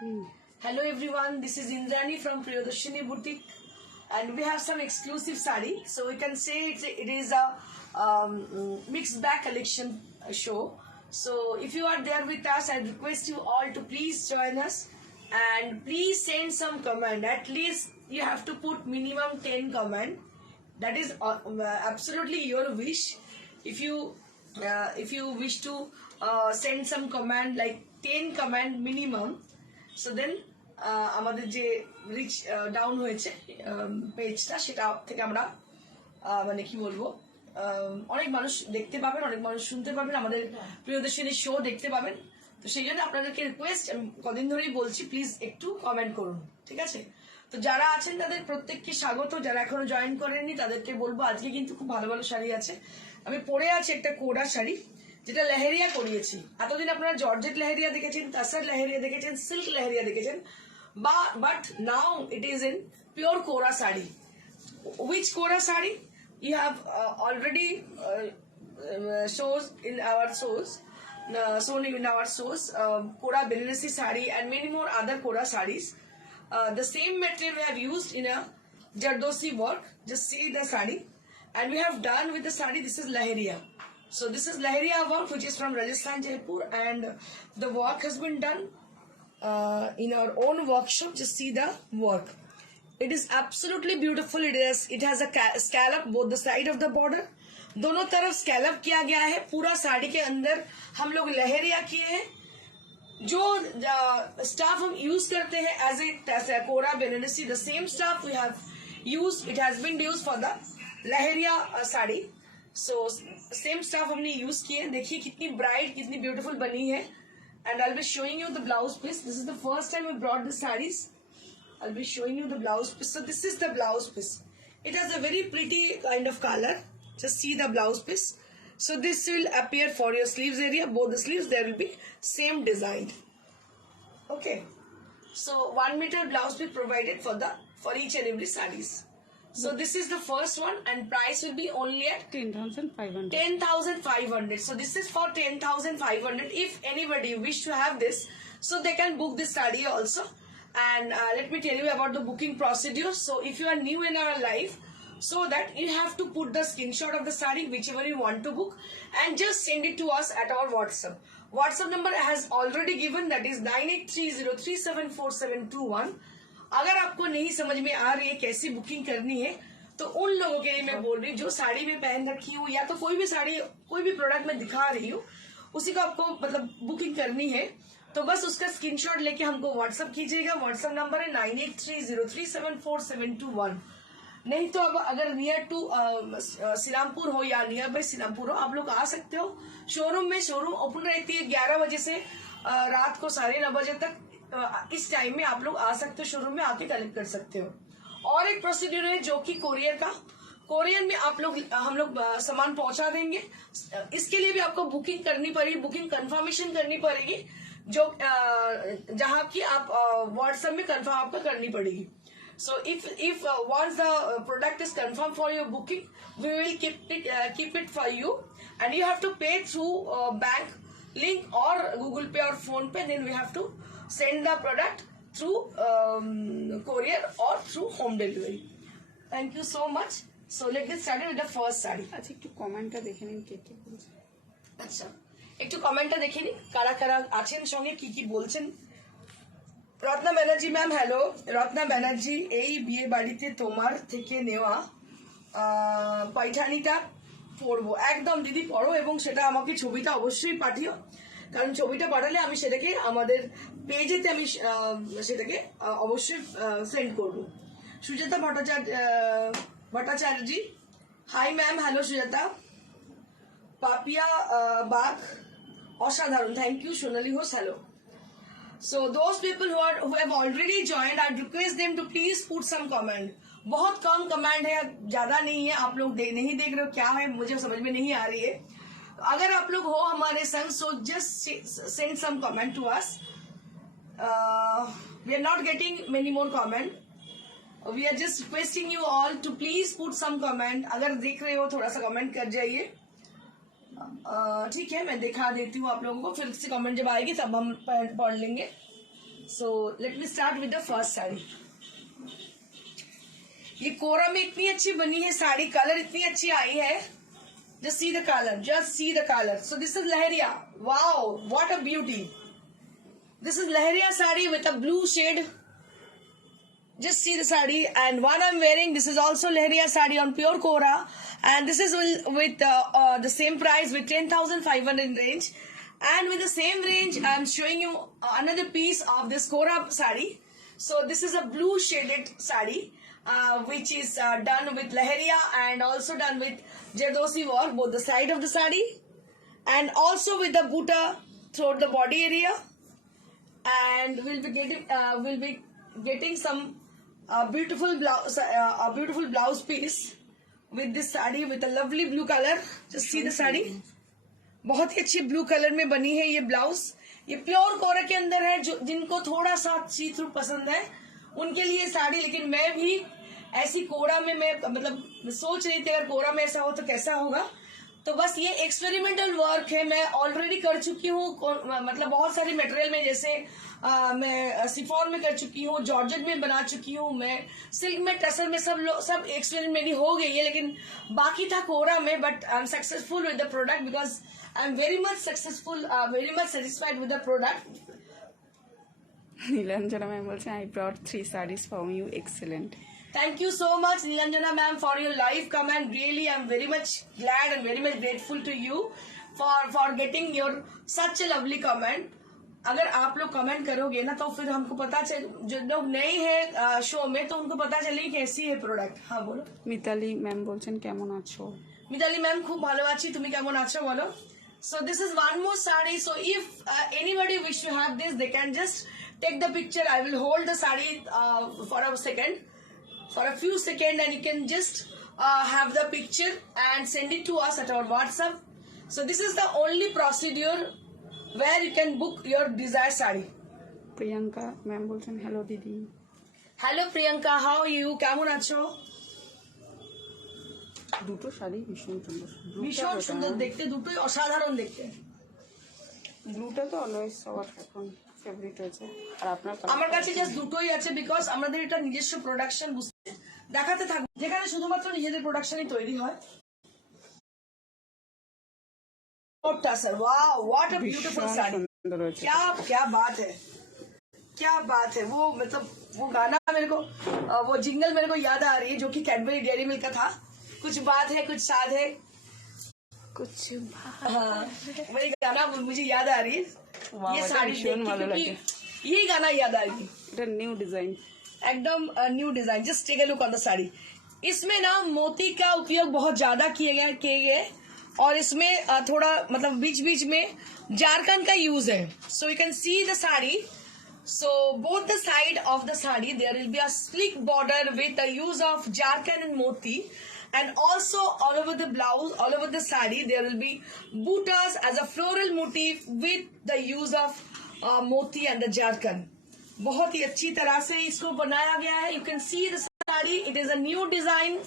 Hello everyone, this is Indrani from Priyadarshini Boutique, and we have some exclusive sari. So we can say it is a mixed bag collection show. So if you are there with us, I request you all to please join us and please send some comment. At least you have to put minimum 10 comment. That is absolutely your wish. If you wish to send some comment like 10 comment minimum, so then আমাদের যে reach down হয়েছে পেজটা সেটা থেকে আমরা মানে কি বলবো অনেক মানুষ দেখতে পাবেন, অনেক মানুষ শুনতে পাবেন, আমাদের প্রিয়দর্শিনী শো দেখতে পাবেন। তো সেই জন্য আপনাদেরকে রিকোয়েস্ট, আমি কদিন ধরেই বলছি, প্লিজ একটু কমেন্ট করুন, ঠিক আছে? তো যারা আছেন তাদের প্রত্যেককে স্বাগত, যারা এখনো জয়েন করেননি তাদেরকে বলবো আজকে কিন্তু খুব ভালো ভালো শাড়ি আছে। আমি পরে আছি একটা কোডা শাড়ি, যেটা লেহেরিয়া করিয়েছি। এতদিন আপনারা জর্জেট লেহেরিয়া দেখেছেন, তাসার লেহেরিয়া দেখেছেন, সিল্ক লেহেরিয়া দেখেছেন, but now it is in pure Kora sari. Which Kora sari? You have already shows in our shows, shown in our shows, Kora Benaressi sari and many more other Kora saris. The same material we have used in a Jardosi work. Just see the sari, and we have done with the sari. This is Laheria. So this is Laheria work, which is from Rajasthan, Jaipur, and the work has been done in our own workshop. Just see the work. It is absolutely beautiful. It has a scallop both the side of the border. दोनों तरफ scallop किया गया है। पूरा साड़ी के अंदर हम लोग लहरिया किए हैं। जो स्टाफ हम यूज करते हैं as a kora Benarasi, the same stuff we have use, it has been use for the leheriya sari. So same stuff हमने यूज किए। देखिए कितनी ब्राइट, कितनी ब्यूटीफुल बनी है। And I'll be showing you the blouse piece. This is the first time we brought the sarees. I'll be showing you the blouse piece. So this is the blouse piece. It has a very pretty kind of color. Just see the blouse piece. So this will appear for your sleeves area. Both the sleeves there will be same design. Okay. So 1 meter blouse piece provided for each and every sarees. So this is the first one, and price will be only at 10,500. 10,500. So this is for 10,500. If anybody wish to have this, so they can book this saree also. And let me tell you about the booking procedure. So if you are new in our life, so that you have to put the screenshot of the saree whichever you want to book and just send it to us at our WhatsApp. WhatsApp number has already given, that is 9830374721. अगर आपको नहीं समझ में आ रही है कैसी booking करनी है, तो उन लोगों के लिए मैं बोल रही हूँ जो साड़ी में पहन रखी हूँ या तो कोई भी साड़ी, कोई भी प्रोडक्ट में दिखा रही हूँ, उसी को आपको मतलब बुकिंग करनी है। तो बस उसका स्क्रीनशॉट लेके हमको व्हाट्सअप कीजिएगा। व्हाट्सअप नंबर है 9830374721। नहीं तो अब अगर नियर टू सिलामपुर हो या नियर बाई सिलामपुर हो, आप लोग आ सकते हो शोरूम में। शोरूम ओपन रहती है 11 बजे से रात को 9:30 बजे तक। इस टाइम में आप लोग आ सकते हो, शोरूम में आके कलेक्ट कर सकते हो। और एक प्रोसीड्यूर है जो कि कोरियर का। कोरियर में हम लोग सामान पहुंचा देंगे। इसके लिए भी आपको बुकिंग करनी पड़ेगी, बुकिंग कंफर्मेशन करनी पड़ेगी, जो जहां की आप व्हाट्सएप में कंफर्म आपको करनी पड़ेगी। So if once the product is confirmed for your booking, we will keep it for you, and you have to pay through bank link or Google Pay or Phone Pay. Then we have to send the product through courier or through home delivery. Thank you so much. So let's get started with the first saree. আচ্ছা একটু কমেন্টটা দেখে নিন কে কে বলছে। আচ্ছা একটু কমেন্টটা দেখে নিন কারা কারা আছেন সঙ্গে, কি কি বলছেন। Ratna Banerjee ma'am, hello. রত্না ব্যানার্জি, এই বিয়ে বাড়িতে তোমার থেকে নেওয়া পাইঠানিটা পরবো। একদম দিদি পরো, এবং সেটা আমাকে ছবিটা অবশ্যই পাঠিও, কারণ ছবিটা পাঠালে আমি সেটাকে আমাদের পেজেতে আমি সেটাকে অবশ্যই সেন্ড করব। Sujata Bhattacharya, hi ma'am. Hello Sujata. Papiya Bag, অসাধারণ, thank you. Sonali Ghosh, hello. So those people who have already joined, I request them to please put some comment. बहुत कम कमेंट है, ज्यादा नहीं है। आप लोग नहीं देख रहे हो, क्या है मुझे समझ में नहीं आ रही है। अगर आप लोग हो हमारे संग, so just send some comment to us. We are not getting many more comment. We are just requesting you all to please put some comment. अगर देख रहे हो थोड़ा सा कमेंट कर जाइए, ठीक है? मैं दिखा देती हूँ आप लोगों को, फिर से कमेंट जब आएगी तब हम पढ़ लेंगे। So let me start with the first sari. ये कोरा में इतनी अच्छी बनी है साड़ी, कलर इतनी अच्छी आई है. Just see the color. Just see the color. So this is Lahariya. Wow, what a beauty. This is Lahariya sari with a blue shade. Just see the sari. And one I'm wearing, this is also Lahariya sari on pure Kora. And this is with the same price with 10,500 range. And with the same range, I'm showing you another piece of this Kora sari. So this is a blue shaded sari. Which is done with Lahariya and also done with Jardosi work, both the side of the sari and also with the buta throughout the body area. And we'll be getting some beautiful blouse piece with this sari with a lovely blue color. Just see the sari. बहुत ही अच्छी blue colour में बनी है ये blouse. ये pure कोरा के अंदर है. जो जिनको थोड़ा सा सी थ्रू पसंद है उनके लिए साड़ी. लेकिन मैं भी ऐसी कोरा में मैं मतलब सोच रही थी अगर कोरा में ऐसा हो तो कैसा होगा. तो बस ये एक्सपेरिमेंटल वर्क है. मैं ऑलरेडी कर चुकी हूँ मतलब बहुत सारी मटेरियल में, जैसे मैं सिफॉन में कर चुकी हूँ, जॉर्जेट में बना चुकी हूँ, मैं सिल्क में, टसर में, सब एक्सपेरिमेंट मेरी हो गई है. लेकिन बाकी था कोरा में. But I am successful with the product because I am very much successful, very much satisfied with the product. Nilanjana ma'am बोलছেন I brought 3 sarees from you, excellent. Thank you so much, Nilanjana ma'am, for your live comment. Really, I'm very much glad and very much grateful to you for getting your such a lovely comment. अगर आप लोग comment करोगे ना तो फिर हमको पता चल, जो लोग नए हैं शो में तो उनको पता चले कैसी है प्रोडक्ट. हाँ बोलो. মিতালি ম্যাম বলছেন কেমন আছো? মিতালি ম্যাম খুব ভালো আছি, তুমি কেমন আছো বলো. So this is one more saree. So if anybody wish to have this, they can just take the picture. I will hold the saree for a few seconds, and you can just have the picture and send it to us at our WhatsApp. So this is the only procedure where you can book your desired saree. Priyanka ma'am বলছেন hello দিদি. Hello Priyanka, how are you? কেমন আছো? দুটো শাড়ি ভীষণ সুন্দর. ভীষণ সুন্দর দেখতে, দুটোই অসাধারণ দেখতে. ব্লুটা তো অলওয়েজ সবার এখন ফেভারিট হয়েছে. আর আপনার আমার কাছে জাস্ট দুটোই আছে বিকজ আমাদের এটা নিজস্ব প্রোডাকশন. বুঝতে দেখাতে থাকবো যেখানে শুধুমাত্র নিজেদের প্রোডাকশনই তৈরি হয়. सर वाह, व्हाट अ ब्यूटीफुल साड़ी. क्या बात है, क्या बात है. वो मतलब वो गाना मेरे को, वो जिंगल मेरे को याद आ रही है जो कि कैडबरी डेयरी मिल्क का था. कुछ बात है कुछ साथ है कुछ. हाँ, वही गाना मुझे याद आ रही है. ये साड़ी क्योंकि यही गाना याद आ रही है. এটা নিউ ডিজাইন, एकदम new design. Just take a look on the sari. इसमें ना मोती का उपयोग बहुत ज्यादा किए गए और इसमें थोड़ा मतलब बीच बीच में जारकन का यूज है. So you can see the sari. So both the side of the sari there will be a sleek border with the use of jarkan and moti, and also all over the blouse, all over the sari there will be butas as a floral motif with the use of moti and the jarkan. बहुत ही अच्छी तरह से इसको बनाया गया है. You can see the sari, it is a new design.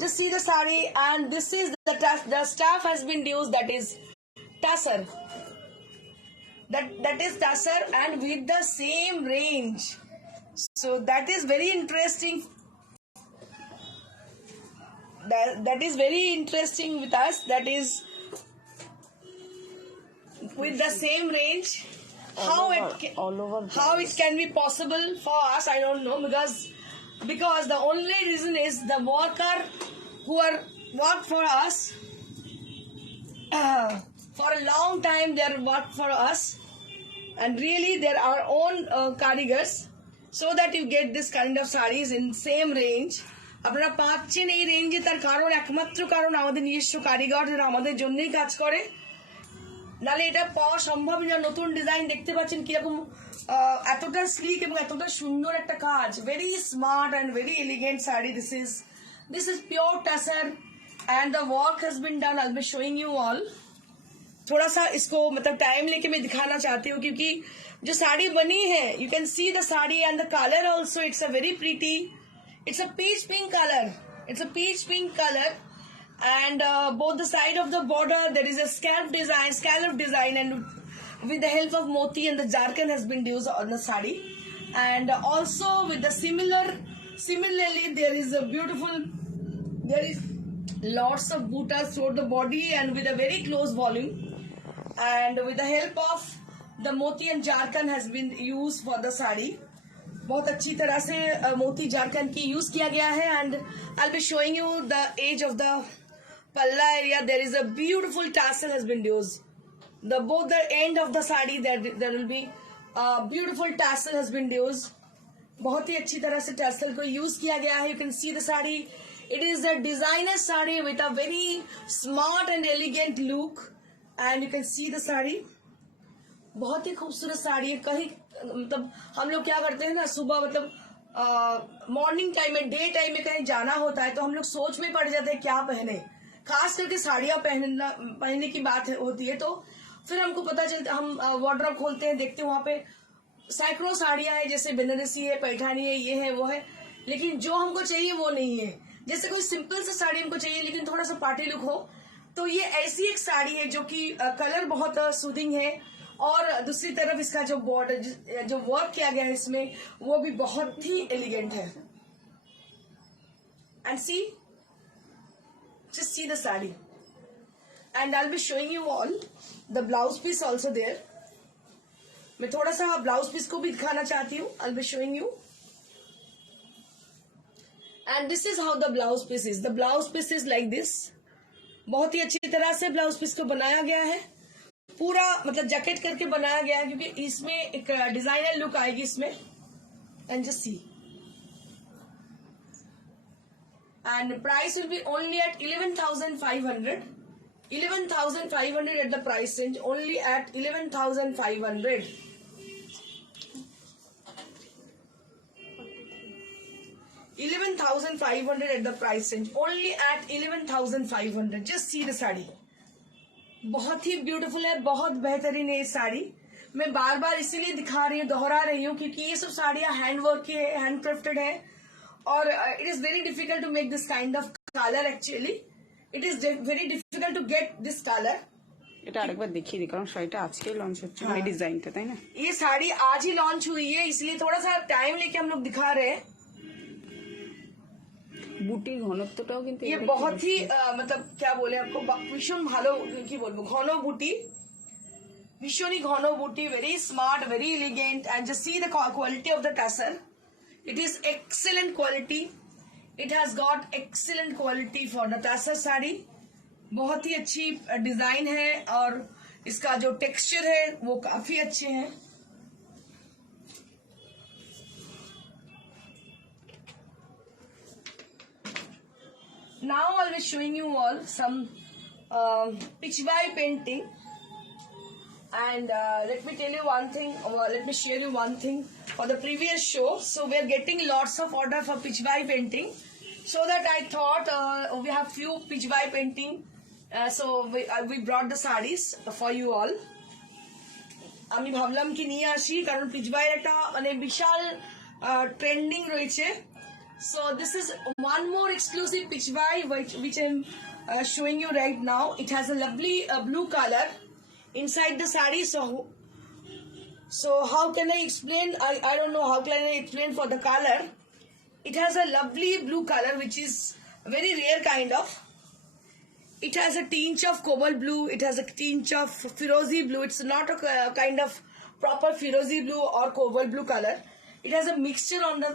Just see the sari, and this is the staff has been used, that is tassar. That is tassar and with the same range. So that is very interesting. That is very interesting with us. That is with the same range. How it can be possible for us, I don't know, because the only reason is the worker who are worked for us for a long time. They are worked for us, and really there are own karigars, so that you get this kind of sarees in same range. আপনারা পাচ্ছেন এই রেঞ্জে, তার কারণ একমাত্র কারণ আমাদের নিজস্ব কারিগর যারা আমাদের জন্যই কাজ করে. নালে এটা পাওয়া সম্ভব না. নতুন ডিজাইন দেখতে পাচ্ছেন কিরকম এতটা স্লিক এবং এতটা সুন্দর একটা কাজ. Very smart and very elegant sari. This is pure tussar and the work has been done. I will be showing you all. थोड़ा सा इसको मतलब टाइम लेके मैं दिखाना चाहती हूँ क्योंकि जो साड़ी बनी है, you can see the sari and the colour also. It's a very pretty. It's a peach pink colour. It's a peach pink colour. And both the side of the border there is a scallop design, and with the help of moti and the jarkan has been used on the sari. And also with the similarly there is lots of buttas throughout the body and with a very close volume, and with the help of the moti and jarkan has been used for the sari. बहुत अच्छी तरह से मोती जारकन की use किया गया है. And I be showing you the edge of the palla area. There is a beautiful tassel has been used. The both the end of the sari there will be beautiful tassel has been used. बहुत ही अच्छी तरह से tassel को use किया गया है. You can see the sari. It is a designer sari with a very smart and elegant look. And you can see the sari. बहुत ही खूबसूरत साड़ी है. कहीं मतलब हम लोग क्या करते हैं ना, सुबह मतलब मॉर्निंग टाइम में, डे टाइम में कहीं जाना होता है तो हम लोग सोच में पड़ जाते हैं क्या पहने. खास करके साड़ियां पहनने की बात होती है तो फिर हमको पता चलता, हम वार्डरोब खोलते हैं, देखते हैं वहां पे सैकड़ों साड़ियां हैं, जैसे बनारसी है, पैठानी है, ये है वो है, लेकिन जो हमको चाहिए वो नहीं है. जैसे कोई सिंपल सा साड़ी हमको चाहिए लेकिन थोड़ा सा पार्टी लुक हो, तो ये ऐसी एक साड़ी है जो कि कलर बहुत सूदिंग है और दूसरी तरफ इसका जो बॉर्डर, जो वर्क किया गया है इसमें, वो भी बहुत ही एलिगेंट है. And see, just see the sari. And I'll be showing you all the blouse piece also there. मैं थोड़ा सा ब्लाउज पीस को भी दिखाना चाहती हूँ. I'll be showing you. And this is how the blouse piece is. The blouse piece is like this. बहुत ही अच्छी तरह से ब्लाउज पीस को बनाया गया है. पूरा मतलब जैकेट करके बनाया गया है क्योंकि इसमें एक डिजाइनर लुक आएगी इसमें. And just C. And price will be only at 11,500. 11,500 at the price range. Only at 11,500. 11,500 at the price range. Only at 11,500. Just see the sari. बहुत ही ब्यूटीफुल है, बहुत बेहतरीन है ये साड़ी. मैं बार बार इसीलिए दिखा रही हूँ, दोहरा रही हूँ क्योंकि ये सब साड़ियाँ हैंड वर्क की है, हैंड क्राफ्टेड है. और it is very difficult to make this kind of color actually. It is very difficult to get this color. এটা আরেকবার দেখিয়ে দিই কারণ শাড়িটা আজকে লঞ্চ হচ্ছে এই ডিজাইনটা, তাই না? ये साड़ी आज ही लॉन्च हुई है इसलिए थोड़ा सा टाइम लेके हम लोग दिखा रहे हैं. বুটির ঘনত্বটাও কিন্তু ये बहुत ही मतलब क्या बोले आपको, ভীষণ ভালো কি বলবো, ঘন বুটি, ভীষণই ঘন বুটি, very smart, very elegant. And just see the quality of the tassel. It is excellent quality. It has got excellent quality for the tassel sari. बहुत ही अच्छी डिजाइन है और इसका जो टेक्सचर है वो काफी अच्छे हैं. Now I'll be showing you all some Pichwai painting. And let me tell you one thing, let me share you one thing. For the previous show, so we are getting lots of order for Pichwai painting. So that I thought we have few Pichwai painting. So we brought the sarees for you all. আমি ভাবলাম কি নিয়ে আসি কারণ পিচবাইয়ের একটা মানে বিশাল trending রয়েছে. So this is one more exclusive Pichwai which I'm showing you right now. It has a lovely blue color inside the sari. So how can I explain? I don't know how can I explain for the color. It has a lovely blue color which is very rare kind of. It has a tinge of cobalt blue. It has a tinge of firozi blue. It's not a kind of proper firozi blue or cobalt blue color. It has a mixture on the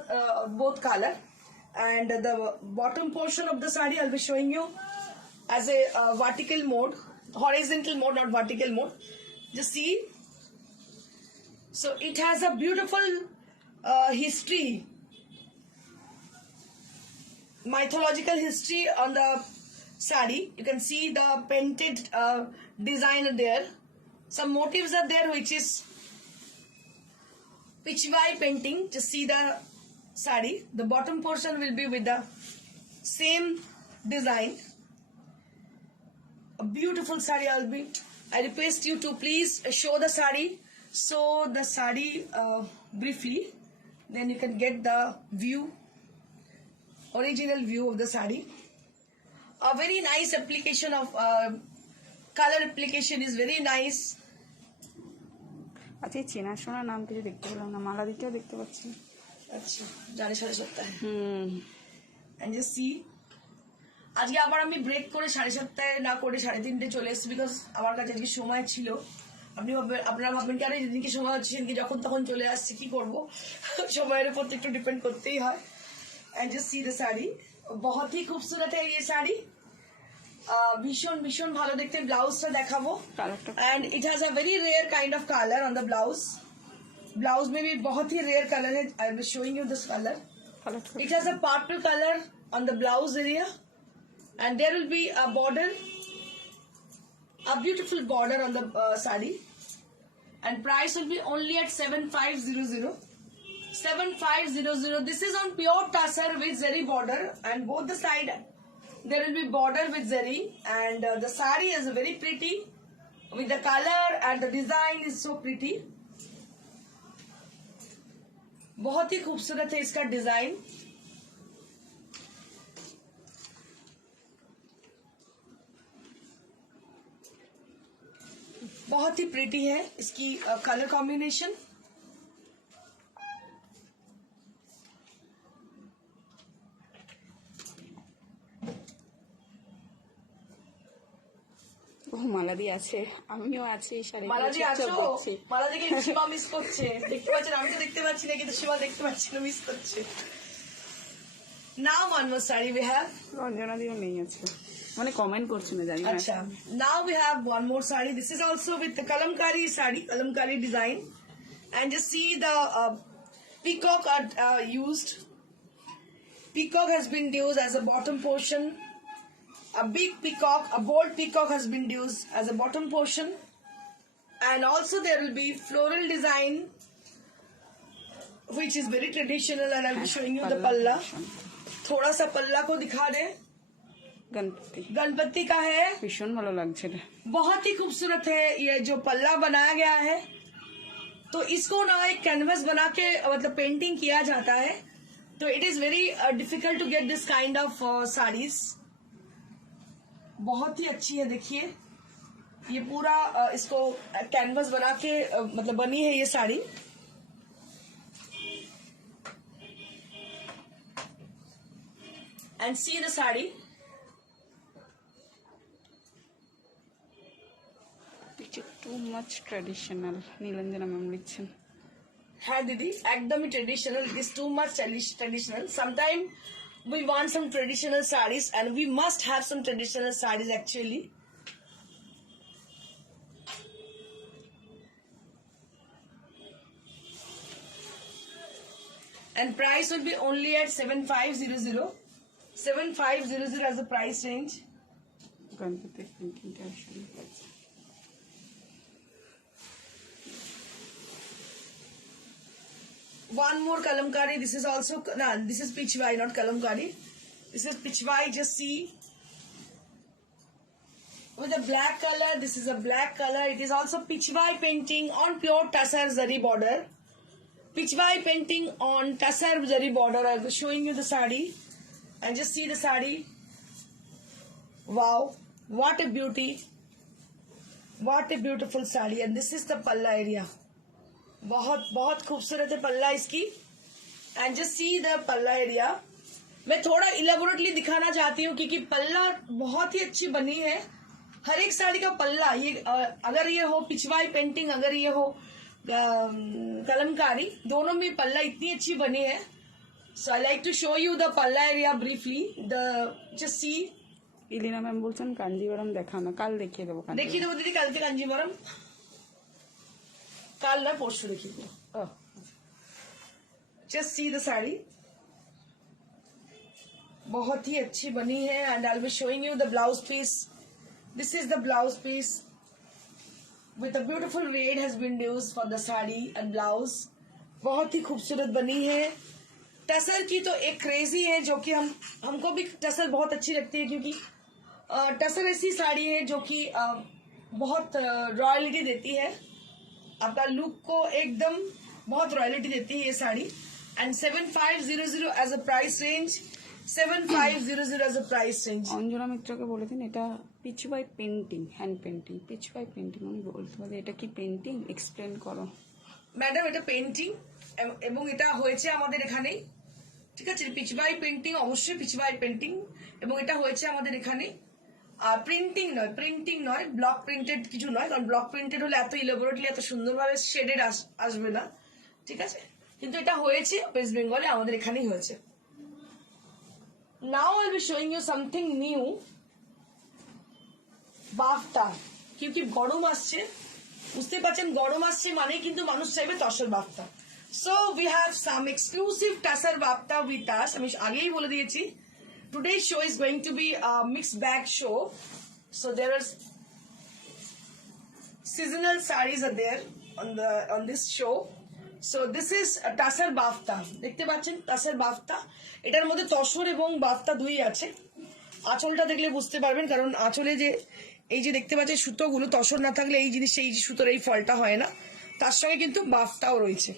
both color. And the bottom portion of the sari I'll be showing you as a vertical mode, horizontal mode, not vertical mode. Just see. So it has a beautiful history, mythological history on the sari. You can see the painted design there. Some motifs are there which is Pichwai painting. Just see the sari. The bottom portion will be with the same design. A beautiful sari. I request you to please show the sari. Show the sari briefly. Then you can get the view, original view of the sari. A very nice application of color application is very nice. আচ্ছা এই চেনাশোনা নাম কিছু দেখতে পেলাম না, মালাদিটাও দেখতে পাচ্ছি না। আচ্ছা জানি 7:30 হুম, এন্ড জাস্ট সি আজকে আবার আমি ব্রেক করে 7:30 না করে 3:30 চলে এসেছি, বিকজ আমার কাছে আজকে সময় ছিল। আপনারা ভাববেন কি আরে যেদিনকে সময় হচ্ছে সেদিনকে যখন তখন চলে আসছে, কি করবো সময়ের উপর তো একটু ডিপেন্ড করতেই হয়। And just see the sari, बहुत ही खूबसूरत है ये साड़ी, ভীষণ ভীষণ ভালো দেখতে। ব্লাউজটা দেখাবো, কালারটা and it has a very rare kind of colour on the blouse. Blouse में भी बहुत ही रेयर कलर है, I am showing you this colour. কালারটা It has a purple color on the blouse area, and there will be a border, a beautiful border on the sari, and price will be only at 7500. 7500. This is on pure tussar with zari border, and both the side there will be border with zari, and the sari is very pretty with the color, and the design is so pretty. बहुत ही खूबसूरत है इसका design. बहुत ही pretty है इसकी colour combination. ও মালাদি আছে, আমিও আছি এই শাড়ি মালাদি আছো? মালাদিকে শিবা মিস করছে, দেখতে পাচ্ছেন? আমি তো দেখতে পাচ্ছি না, কিন্তু শিবা দেখতে পাচ্ছি না, মিস করছে। Now one more saree we have. Ranjana দিও নেই আছে, মানে কমেন্ট করছে না জানি না। Acha. Now we have one more saree. This is also with the kalamkari saree, kalamkari design, and just see the peacock are used. Peacock has been used as a bottom portion. A big peacock, a bold peacock has been used as a bottom portion, and also there will be floral design, which is very traditional, and I'm showing you the palla. थोड़ा सा पल्ला को दिखा दे। গণপতি गणपति का है, ভীষণ ভালো লাগছে রে। बहुत ही खूबसूरत है ये जो पल्ला बनाया गया है। तो इसको ना एक कैनवस बना के मतलब पेंटिंग किया जाता है, तो it is very difficult to get this kind of saris. बहुत ही अच्छी है, देखिए ये पूरा इसको कैनवस बना के मतलब बनी है ये sari. And see the sari, too much traditional, Nilanjana ma'am লিখছেন। है दीदी एकदम ही traditional, it is too much traditional. Sometime we want some traditional sarees, and we must have some traditional sarees actually. And price will be only at 7500. 7500 as the price range. গণপতির পেন্টিংটা ভীষণ লাগছে। One more kalamkari. This is also this is pichwai, not kalamkari. This is pichwai. Just see with a black color. This is a black color. It is also pichwai painting on pure tussar zari border. Pichwai painting on tussar zari border. I was showing you the sari, and just see the sari. Wow, what a beauty! What a beautiful sari. And this is the palla area. बहुत बहुत खूबसूरत है पल्ला इसकी। And just see the palla area. मैं थोड़ा elaborately दिखाना चाहती हूँ क्योंकि पल्ला बहुत ही अच्छी बनी है। हर एक साड़ी का पल्ला, ये अगर ये हो पिचवाई पेंटिंग, अगर ये हो कलमकारी, दोनों में पल्ला इतनी अच्छी बनी है। So I like to show you the palla area briefly. The just see. Ilina ma'am বলছেন কাঞ্জিবরম দেখাও না, কাল দেখিয়ে দেবো। देखिए देवो दीदी, कल के कांजीवरम कल ना पोस्ट देखिए। जस्ट सी द साड़ी, बहुत ही अच्छी बनी है। And I will be showing you the blouse piece. This is the blouse piece with a beautiful red has been used for the sari and blouse. बहुत ही खूबसूरत बनी है। टसल की तो एक क्रेजी है, जो कि हमको भी टसल बहुत अच्छी लगती है, क्योंकि टसल ऐसी साड़ी है जो कि बहुत रॉयलिटी देती है, आपका लुक को एकदम बहुत रॉयलिटी देती है ये sari. And 7500 as a price range. 7500 as a price range. Anjana মিত্রকে বলে দিন এটা Pichwai painting, hand painting, Pichwai painting. উনি বলতে পারে এটা কি পেন্টিং, এক্সপ্লেন করো। ম্যাডাম এটা পেন্টিং এবং এটা হয়েছে আমাদের এখানেই, ঠিক আছে। পিচবাই পেন্টিং, অবশ্যই পিচবাই পেন্টিং, এবং এটা হয়েছে আমাদের এখানে। আর প্রিন্টিং নয়, ব্লক প্রিন্টেড কিছু নয়, কারণ ব্লক প্রিন্টেড হলে এত ইলাবোরেটলি এত সুন্দরভাবে শেডেড আসবে না, ঠিক আছে। কিন্তু এটা হয়েছে ওয়েস্ট বেঙ্গলে, আমাদের এখানেই হয়েছে। Now I will be showing you something new, bafta. কি গরম আসছে, বুঝতে পারছেন, গরম আসছে মানেই কিন্তু মানুষ চাইবে tussar bafta. So we have some exclusive tussar bafta with us. আমি আগেই বলে দিয়েছি, today's show is going to be a mixed bag show. So there are seasonal sarees are there on this show. So this is a tasar bafta. দেখতে পাচ্ছেন tasar bafta, এটার মধ্যে তসর এবং বাফতা দুই আছে। আঁচলটা দেখলে বুঝতে পারবেন, কারণ আঁচলে যে এই যে দেখতে পাচ্ছেন সুতোগুলো, তসর না থাকলে এই জিনিস, এই যে সুতোর এই ফলটা হয় না, তার সঙ্গে কিন্তু বাফতাও রয়েছে।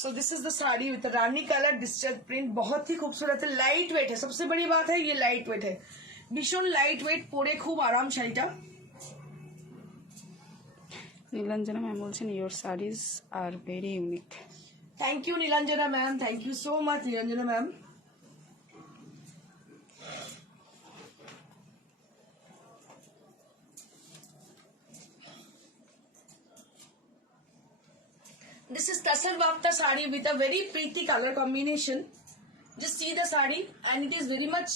So this is the sari with Rani colour digital print, बहुत ही खूबसूरत है, लाइट वेट है। सबसे बड़ी बात है ये लाइट वेट है, भीषण लाइट वेट, পরে খুব আরাম শাড়িটা। নীলাঞ্জনা ম্যাম বলছেন your saris are very unique. Thank you Nilanjana ma'am, thank you so much Nilanjana ma'am. This is Tasar Bafta sari with a very pretty color combination. Just see the sari, and it is very much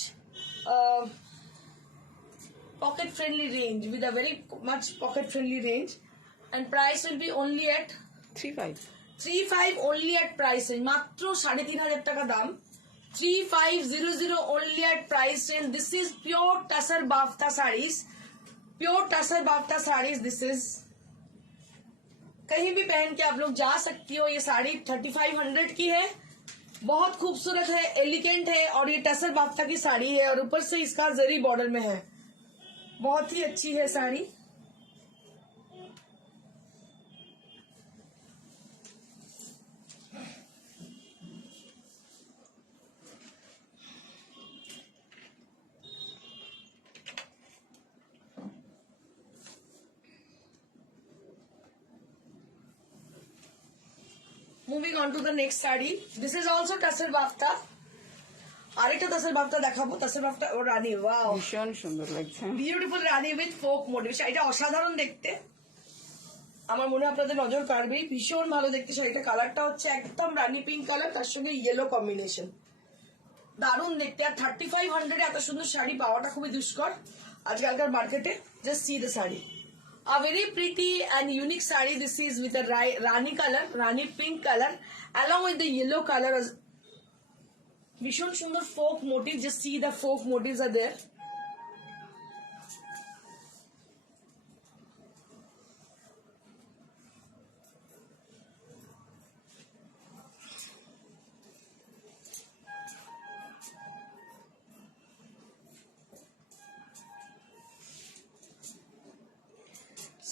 pocket friendly range, with a very much pocket friendly range, and price will be only at 3,500 only at price range, মাত্র 3,500 টাকা দাম, 3500 only at price range. This is pure Tasar Bafta sarees, pure Tasar Bafta sarees. This is कहीं भी पहन के आप लोग जा सकती हो। ये साड़ी 3500 की है, बहुत खूबसूरत है, एलिगेंट है, और ये टसर बाफ्ता की साड़ी है, और ऊपर से इसका जरी बॉर्डर में है, बहुत ही अच्छी है sari. Moving on to the next saree. This is also tasar bafta. আরেকটা তাসের বাফতা দেখাবো, তাসের বাফতা ও রানী, ওয়াও ভীষণ সুন্দর লাগছে, beautiful rani with folk motif. শাড়িটা অসাধারণ দেখতে, আমার মনে হয় আপনাদের নজর কাড়বেই, ভীষণ ভালো দেখতে শাড়িটা। কালারটা হচ্ছে একদম রানী পিঙ্ক কালার, তার সঙ্গে ইয়েলো কম্বিনেশন, দারুণ দেখতে। আর 3500 এত সুন্দর শাড়ি পাওয়াটা খুবই দুষ্কর আজকালকার মার্কেটে। Just see the sari, a very pretty and unique saree. This is with a rani color, rani pink color, along with the yellow color. Vishon Sundar folk motif. Just see the folk motifs are there.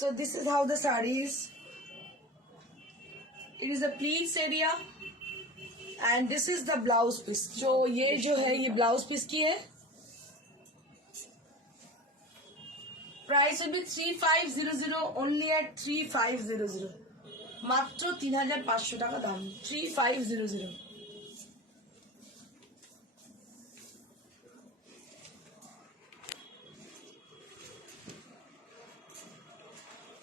So this is how the saree is. It is a pleats area, and this is the blouse piece. जो ये जो है ये blouse piece की है। Price will be 3500 only at 3500, মাত্র 3500 টাকা দাম, 3500।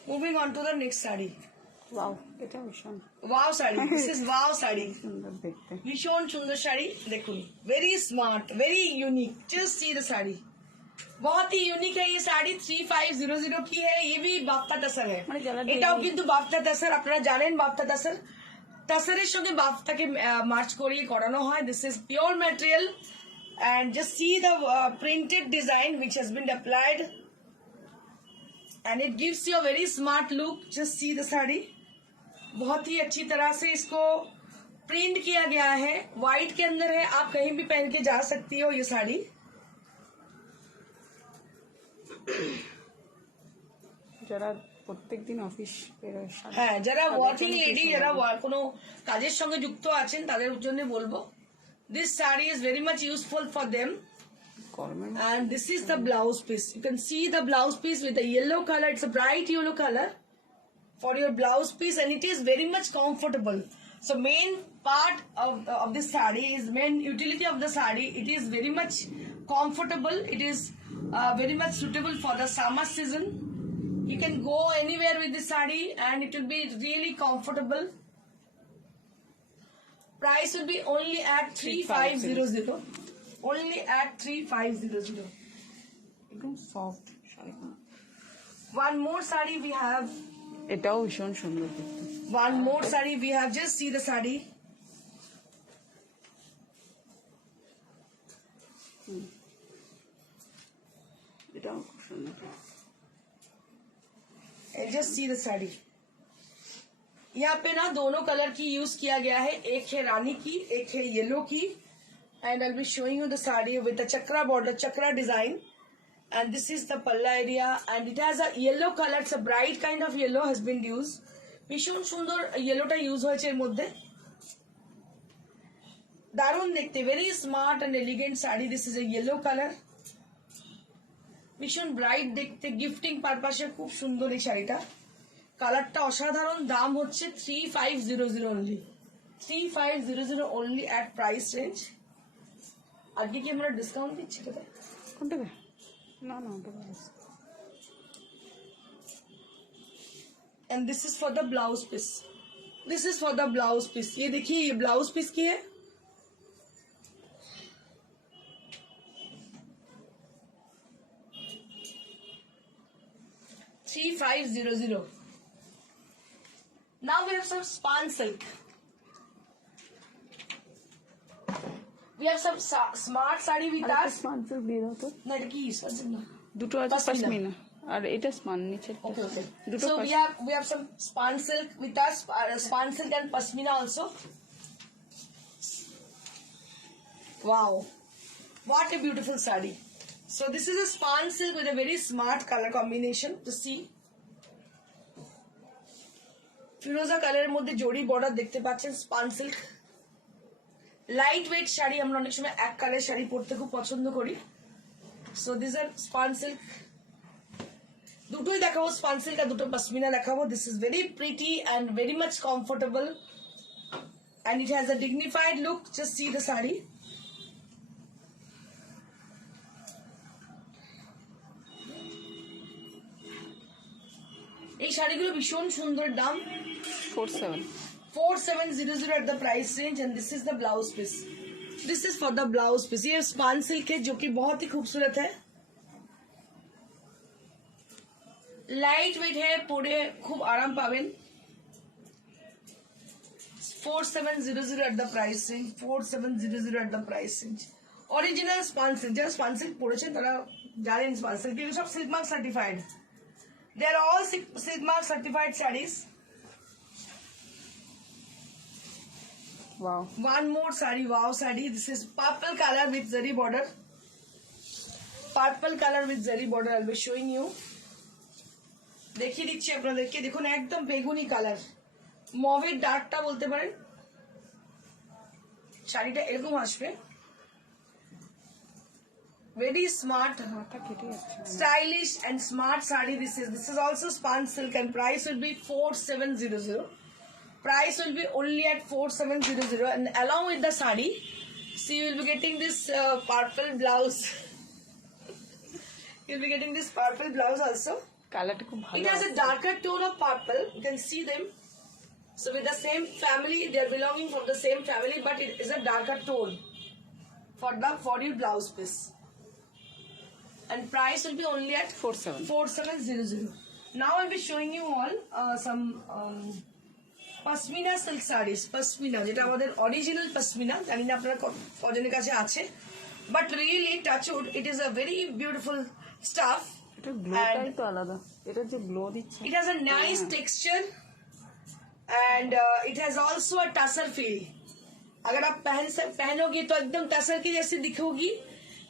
Moving on to the next saree. Wow, এটা ভীষণ Wow saree. This is wow saree. সুন্দর দেখতে। ভীষণ সুন্দর শাড়ি দেখুন, very smart, very unique. Just see the sari, बहुत ही यूनिक है ये साड़ी। 3500 की है, ये भी বাফতা তাসার है, মানে যারা এটাও কিন্তু বাফতা তাসার। আপনারা জানেন বাফতা তাসার, তাসারের সঙ্গে বাফতাকে মার্চ করিয়ে করানো হয়। This is pure material, and just see the printed design which has been applied, and it gives you a very smart look. Just see the sari, बहुत ही अच्छी तरह से इसको प्रिंट किया गया है, व्हाइट के अंदर है, आप कहीं भी पहन के जा सकती हो ये साड़ी। যারা প্রত্যেকদিন অফিস বেরোয়, হ্যাঁ, যারা ওয়ার্কিং লেডি, যারা কোনো কাজের সঙ্গে যুক্ত আছেন, তাদের জন্য বলবো this sari is very much useful for them. Government. And this is the blouse piece. You can see the blouse piece with the yellow color. It's a bright yellow color. for your blouse piece, and it is very much comfortable. So main part of this sari is main utility of the sari. It is very much comfortable. It is very much suitable for the summer season. You can go anywhere with this sari and it will be really comfortable. Price will be only at 3500. Only at 3500. একদম soft শাড়িগুলো। One more sari we have. এটাও ভীষণ সুন্দর দেখতে। One more sari we have. Just see the sari. এটাও খুব সুন্দর। And just see the sari. यहाँ पे ना दोनों कलर की यूज किया गया है, एक है रानी की, एक है येलो की, and I'll be showing you the sari with the chakra border, chakra design, and this is the palla area, and it has a yellow color. It's a bright kind of yellow has been used. ভীষণ সুন্দর ইয়েলোটা use হয়েছে এর মধ্যে, দারুণ দেখতে, very smart and elegant sari. This is a yellow colour, ভীষণ bright দেখতে, gifting পারপাসে খুব সুন্দর এই শাড়িটা। কালারটা অসাধারণ। দাম হচ্ছে 3500 only, 3500 only at price range. আজকে কি আমরা ডিসকাউন্ট দিচ্ছি কোথায়? কোনটা? না না, ওটা ভালো। And this is for the blouse piece. This is for the blouse piece. ये देखिए, ये ब्लाउज पीस की है। $3500. Now we have some span silk. We have some smart sari with us. Span silk দিয়ে দাও তো। না, এটা কি না? দুটো আছে পশমিনা আর এটা স্পান নিচের। Okay, okay. দুটো So we have some span silk with us, span silk and pashmina also. Wow, what a beautiful sari. So this is a span silk with a very smart color combination. To see, ফিরোজা কালারের মধ্যে জড়ি border দেখতে পাচ্ছেন, span silk. Light weight sari, আমরা অনেক সময় এক কালারের শাড়ি পরতে খুব পছন্দ করি। So this are spun silk. দুটোই দেখাবো, স্পান সিল্ক আর দুটো পশমিনা দেখাবো। This is very pretty and very much comfortable and it has a dignified look. Just see the sari. এই শাড়িগুলো ভীষণ সুন্দর। দাম 4700 at the price range, and this is the blouse piece. This is for the blouse piece. ये span silk है जो कि बहुत ही खूबसूरत है, लाइट वेट है, পরে খুব আরাম পাবেন। 4700 at the price range. 4700 at the price range. Original span silk, যারা স্পান সিল্ক পড়েছেন তারা জানেন স্পান সিল্ক এগুলো সব silk mark certified. They are all silk mark certified sarees. Wow. One more sari, wow sari. This is purple color with zari border. Purple color with zari border. I'll be showing you. দেখিয়ে দিচ্ছি আপনাদেরকে। দেখুন, একদম বেগুনি colour, মভের ডার্কটা বলতে পারেন। শাড়িটা এরকম আসবে, very smart, stylish and smart sari. This is also span silk and price will be 4700. Price will be only at 4700, and along with the sari, see, you will be getting this purple blouse. You'll be getting this purple blouse also. কালারটা খুব ভালো। It has a darker tone of purple. You can see them. So with the same family, they are belonging from the same family, but it is a darker tone for your blouse piece. And price will be only at 4700. Now I'll be showing you all some pashmina silk sarees. Pashmina, যেটা আমাদের original pashmina, জানি না আপনারা কজনের কাছে আছে, but really touch wood, it is a very beautiful stuff. এটা গ্লোটাই তো আলাদা, এটা যে গ্লো দিচ্ছে। It has a nice texture and it has also a tussar feel. अगर आप पहनोगे तो एकदम टसर की जैसे दिखोगी,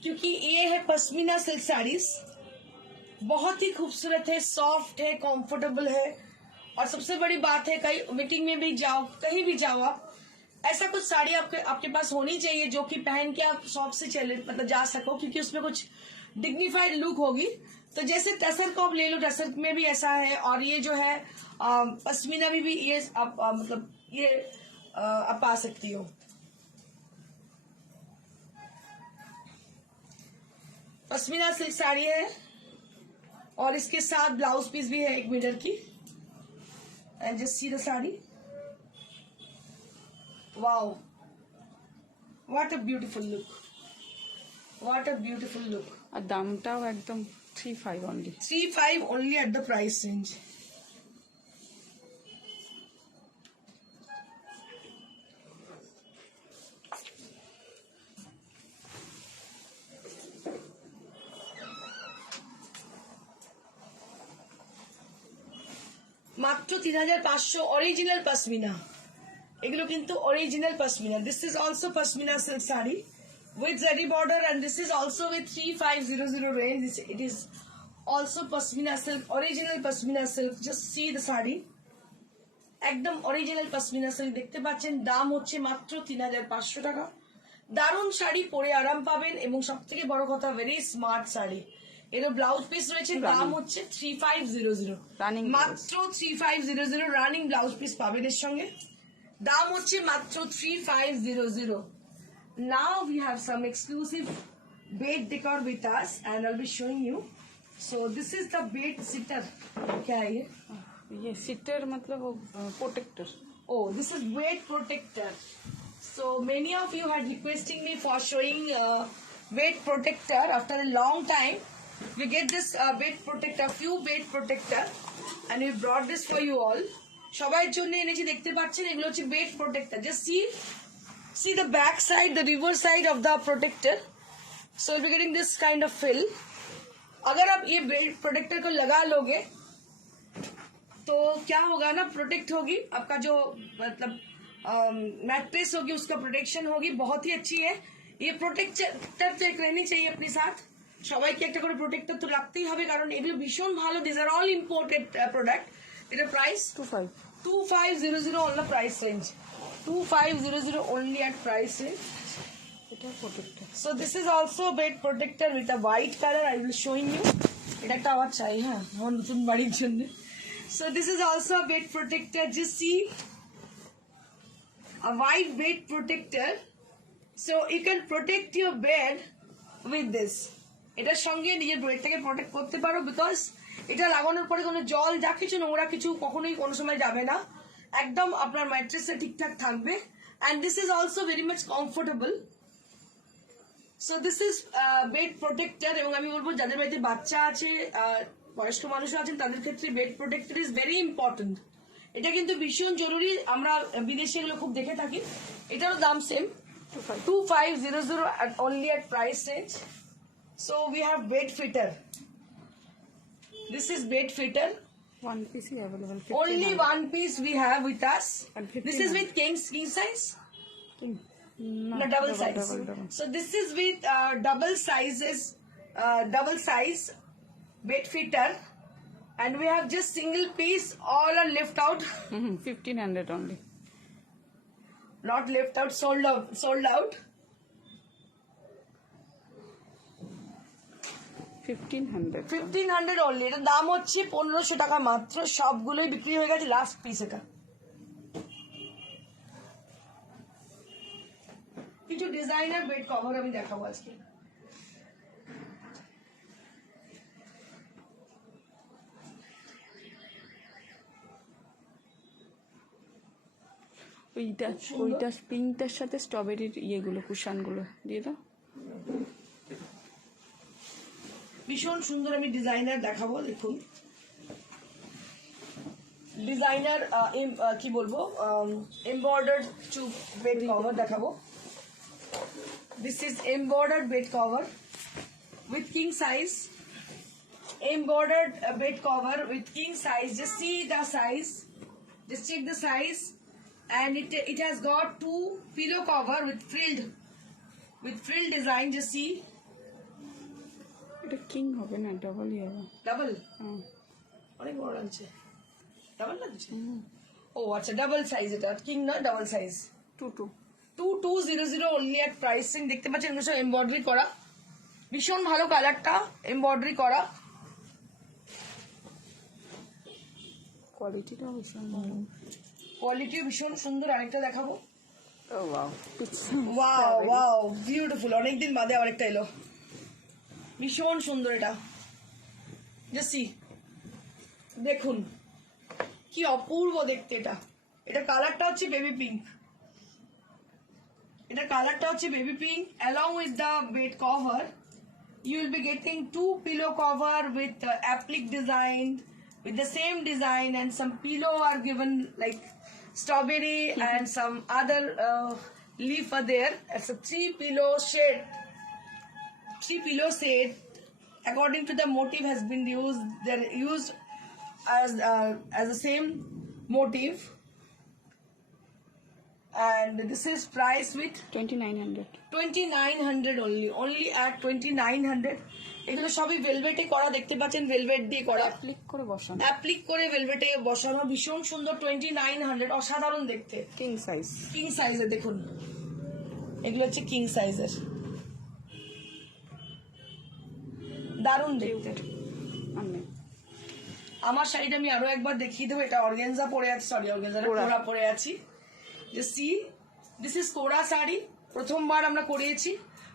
क्योंकि ये है पश्मीना सिल्क साड़ीज। बहुत ही खूबसूरत है, सॉफ्ट है, कंफर्टेबल है, और सबसे बड़ी बात है, कहीं मीटिंग में भी जाओ, कहीं भी जाओ आप, ऐसा कुछ साड़ी आपके पास होनी चाहिए जो कि पहन के आप शॉप से चले, मतलब जा सको, क्योंकि उसमें कुछ डिग्निफाइड लुक होगी। तो जैसे टसर को आप ले लो, टसर में भी ऐसा है, और ये जो है पश्मीना में भी ये आप मतलब ये आप पा सकती हो। पश्मीना सिल्क साड़ी है और इसके साथ ब्लाउज पीस भी है 1 मीटर की। And just see the sari, wow, what a beautiful look, what a beautiful look. আর দামটাও একদম 3.5 only. 3.5 only at the price range. মাত্র 3,500 অরিজিনাল পশমিনা, এগুলো কিন্তু original pashmina. This is also pashmina silk sari with zari border, and this is also with 3500 range. It is also pashmina silk, original pashmina silk. Just see the sari, একদম original pashmina silk দেখতে পাচ্ছেন। দাম হচ্ছে মাত্র 3,500 টাকা। দারুণ শাড়ি, পরে আরাম পাবেন, এবং সব থেকে বড় কথা ভেরি স্মার্ট শাড়ি। এর ব্লাউজ পিস রয়েছে, দাম হচ্ছে 3500, মাত্র 3500 রানিং ব্লাউজ পিস পাবেন এর সঙ্গে। দাম হচ্ছে মাত্র 3500। Now we have some exclusive bed decor with us, and I'll be showing you. So this is the bed sitter. क्या है ये? ये सिटर मतलब वो protector. Oh, this is weight protector. So many of you had requesting me for showing weight protector. After a long time, we get this weight protector, few weight protector, and we brought this for you all. সবার জন্য এনেছি, দেখতে পাচ্ছেন এগুলো হচ্ছে weight protector. Just see the back side, the reverse side of the protector. So you'll be getting this kind of fill. अगर आप ये weight protector को लगा लोगे तो क्या होगा ना, प्रोटेक्ट होगी आपका जो मतलब मैट्रेस होगी, उसका प्रोटेक्शन होगी, बहुत ही अच्छी है। ये प्रोटेक्टर तो एक रहनी चाहिए अपने साथ, সবাইকে একটা করে প্রোটেক্টর তো রাখতেই হবে, কারণ এগুলো ভীষণ ভালো। This are all imported product. এটার price 2500 on the price range, 2500 only at price range. এটা protector. So this is also a bed protector with a white color. I will showing you. এটা একটা আওয়াজ চাই, হ্যাঁ, আমার নতুন বাড়ির জন্য। So this is also a bed protector. Just see a white bed protector. So you can protect your bed with this. এটার সঙ্গে নিজের বেডটাকে প্রোটেক্ট করতে পারো, বিকজ এটা লাগানোর পরে কোনো জল যা কিছু নোংরা কিছু কখনোই কোনো সময় যাবে না, একদম আপনার ম্যাট্রেসে ঠিকঠাক থাকবে। And this is also very much comfortable. So this is bed protector. এবং আমি বলবো যাদের বাড়িতে বাচ্চা আছে, বয়স্ক মানুষও আছেন, তাদের ক্ষেত্রে bed protector is very important. এটা কিন্তু ভীষণ জরুরি, আমরা বিদেশে এগুলো খুব দেখে থাকি। এটারও দাম same, 2500 only at price range. So we have bed fitter. This is bed fitter. One piece is available. Only one piece we have with us. And This is with king size. No, Double size. double. So this is with double sizes, double size bed fitter, and we have just single piece. All are left out, 1500 only. not left out. Sold out. 1500 only. এটার দাম হচ্ছে 1500 টাকা মাত্র। সবগুলোই বিক্রি হয়ে গেছে, last piece এটা। কিছু ডিজাইনার বেড কভার আমি দেখাবো আজকে। ওইটা পিঙ্কটার সাথে স্ট্রবেরির ইয়েগুলো কুশানগুলো দিয়ে দাও। ভীষণ সুন্দর আমি ডিজাইনার দেখাবো, দেখুন ডিজাইনার কি বলবো, এমবর্ডার্ড টু বেড কভার দেখাবো। This is embroidered bed cover with king size, embroidered bed cover with king size. Just see the size, just check the size, and it has got 2 pillow cover with frilled design. Just see, এটা king হবে না, ডাবলই হবে। double হুম, অনেক বড় লাগছে, double লাগছে। ও আচ্ছা, double size, এটা কিং না, double size. 2200 only at pricing। দেখতে পাচ্ছেন এগুলো সব এমব্রয়ডারি করা, ভীষণ ভালো কালারটা, এমব্রয়ডারি করা। কোয়ালিটিটাও ভীষণ কোয়ালিটিও ভীষণ সুন্দর। আরেকটা দেখাবো। ও ওয়াও ওয়াও ওয়াও বিউটিফুল। অনেকদিন বাদে আরেকটা এলো, ভীষণ সুন্দর। এটা জাসি দেখুন কি অপূর্ব দেখতে। এটা কালারটা হচ্ছে বেবি পিঙ্ক। এটা কালারটা হচ্ছে baby pink. along with the bed cover you will be getting 2 pillow cover with applique design, with the same design, and some pillow are given like strawberry and some other leaf are there. It's a 3 pillow shade. 3 pillow set according to the motive has been used. They're used as the same motive, and this is priced with 2900 2900 only at 2900. এগুলো সবই ভেলভেটে করা, দেখতে পাচ্ছেন velvet দিয়ে করা, click করে বসানো, applique করে ভেলভেটে বসানো, ভীষণ সুন্দর। 2900, অসাধারণ দেখতে। King size. কিং সাইজের দেখুন, এগুলো হচ্ছে কিং সাইজের, দারুণ দেখতে। আমার শাড়িটা আমি আরো একবার দেখিয়ে দেবো। এটা অর্গানজা পরে আছে, সরি অর্গানজা কোরা পরে আছি। যে সি দিস ইজ কোরা শাড়ি, প্রথমবার আমরা করিয়েছি।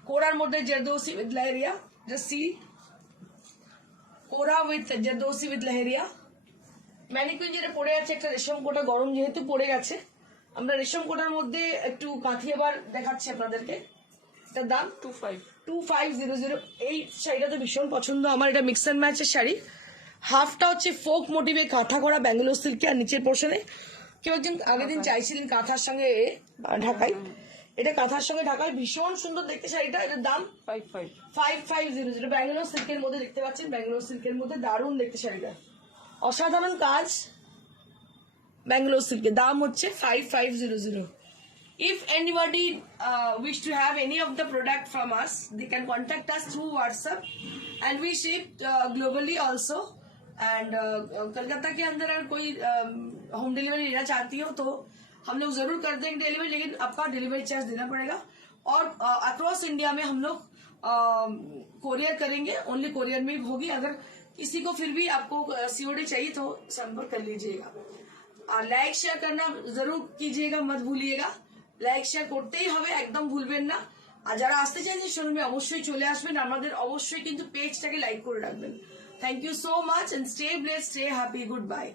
কোরার মধ্যে জেরদৌসি উইথ লাহেরিয়া। যে সি কোরা উইথ জেরদৌসি উইথ লাহেরিয়া। ম্যানিকুইন যেটা পরে আছে একটা রেশম কোটা, গরম যেহেতু পড়ে গেছে আমরা রেশম কোটার মধ্যে একটু কাঁথি এবার দেখাচ্ছি আপনাদেরকে। এটার দাম 2500। এই শাড়িটা তো ভীষণ পছন্দ আমার। এটা মিক্স অ্যান্ড ম্যাচের শাড়ি। হাফটা হচ্ছে ফোক মোটিভে কাঁথা করা ব্যাঙ্গালোর সিল্কে, আর নিচের পোর্শনে কেউ একজন আগের দিন চাইছিলেন কাঁথার সঙ্গে ঢাকাই, এটা কাঁথার সঙ্গে ঢাকায়, ভীষণ সুন্দর দেখতে শাড়িটা। এটার দাম 5500। ব্যাঙ্গালোর সিল্কের মধ্যে দেখতে পাচ্ছেন, ব্যাঙ্গালোর সিল্কের মধ্যে দারুণ দেখতে শাড়িটা, অসাধারণ কাজ ব্যাঙ্গালোর সিল্কের। দাম হচ্ছে 5500। If anybody wish to have any of the product from us, they can contact us through WhatsApp, and we ship globally also. And Calcutta के अंदर अगर कोई होम डिलीवरी लेना चाहती हो तो हम लोग जरूर कर देंगे डिलीवरी, लेकिन आपका डिलीवरी चार्ज देना पड़ेगा। और अक्रॉस इंडिया में हम लोग कोरियर करेंगे, ओनली कोरियर में होगी। अगर किसी को फिर भी आपको सीओडी चाहिए तो संपर्क कर लीजिएगा। और लाइक शेयर करना जरूर कीजिएगा, मत भूलिएगा। লাইক শেয়ার করতেই হবে, একদম ভুলবেন না। আর যারা আসতে চাইছেন শোরুমে অবশ্যই চলে আসবেন, আমাদের অবশ্যই কিন্তু পেজটাকে লাইক করে রাখবেন। Thank you so much, and stay blessed, stay happy, good by.